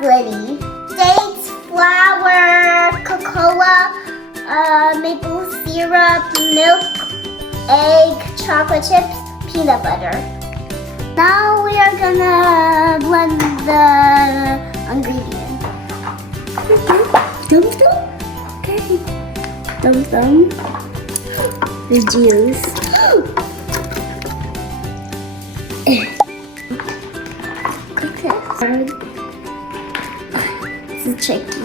chocolatey. Dates, flour, cocoa, maple syrup, milk, egg, chocolate chips, peanut butter. Now we are gonna blend the ingredients. Dum dum. Okay. Dum dum. The juice. Okay. This is tricky.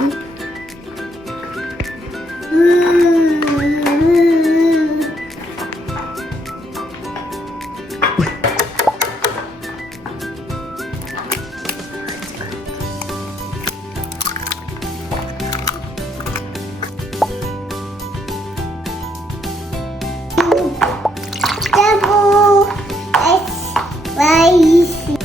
Double spicy.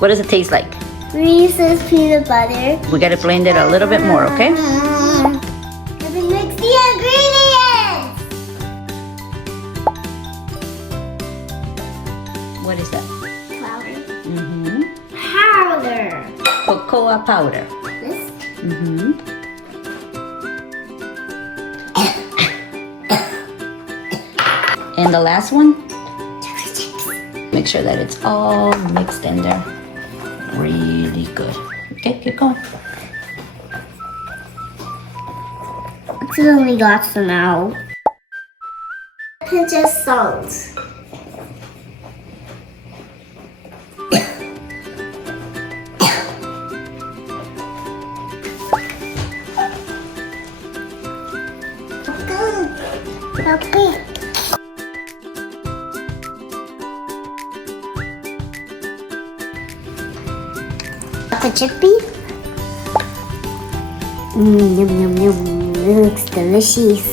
What does it taste like? Reese's peanut butter. We gotta blend it a little bit more, okay? Let me mix the ingredients. What is that? Flour. Mm-hmm. Powder. Cocoa powder. This. Mm-hmm. And the last one? Chocolate chips. Make sure that it's all mixed in there. Really good. Okay, keep going. Accidentally got some out. Pinch of salt. Okay. The chippy. Yum yum yum. It looks delicious.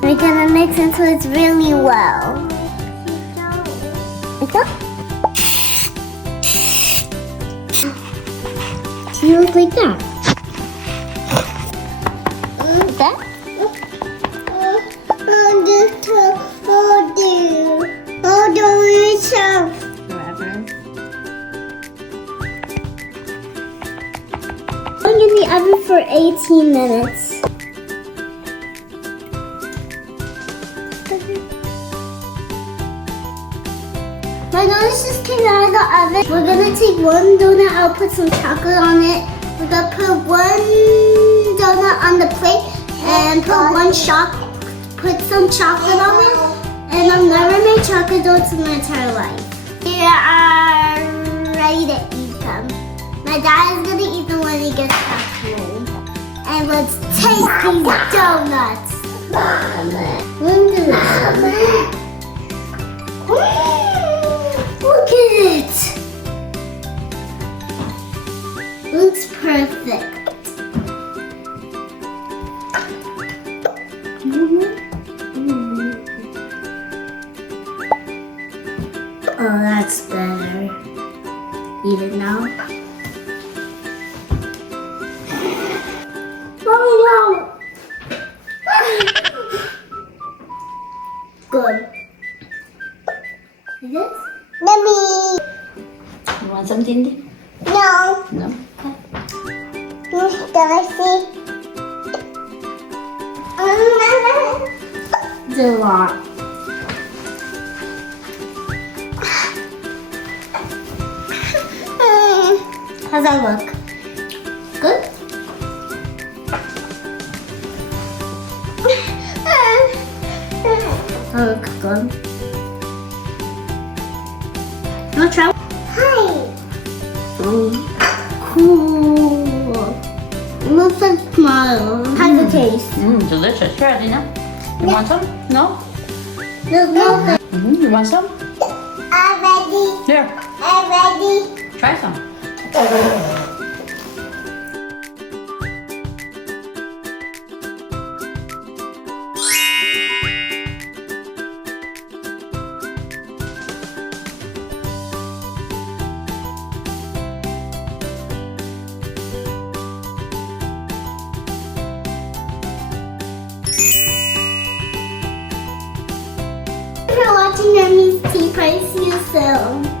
We're gonna mix until it's really well. Like that? Do you look like that? Like that? Forever. I'm in the oven for 18 minutes. My donuts just came out of the oven. We're gonna take one donut out, put some chocolate on it. We're gonna put one donut on the plate and put some chocolate on it. And I've never made chocolate donuts in my entire life. We are ready to eat them. My dad is gonna eat them when he gets back home. And let's taste these donuts. Look at it. Looks perfect. Oh, that's better. Eat it now. Oh no! Good. Like this? Yummy! You want some, Tindy? No. No? Spicy. It's a lot. How's that look? Good? That looks good. Wanna try? Hi! Cool. It looks like smile. How's the taste? Delicious. Here, Adina. You want some? No? No. You want some? I'm ready. Here, I'm ready. try some. watching Emmy's Tea Party. See you soon.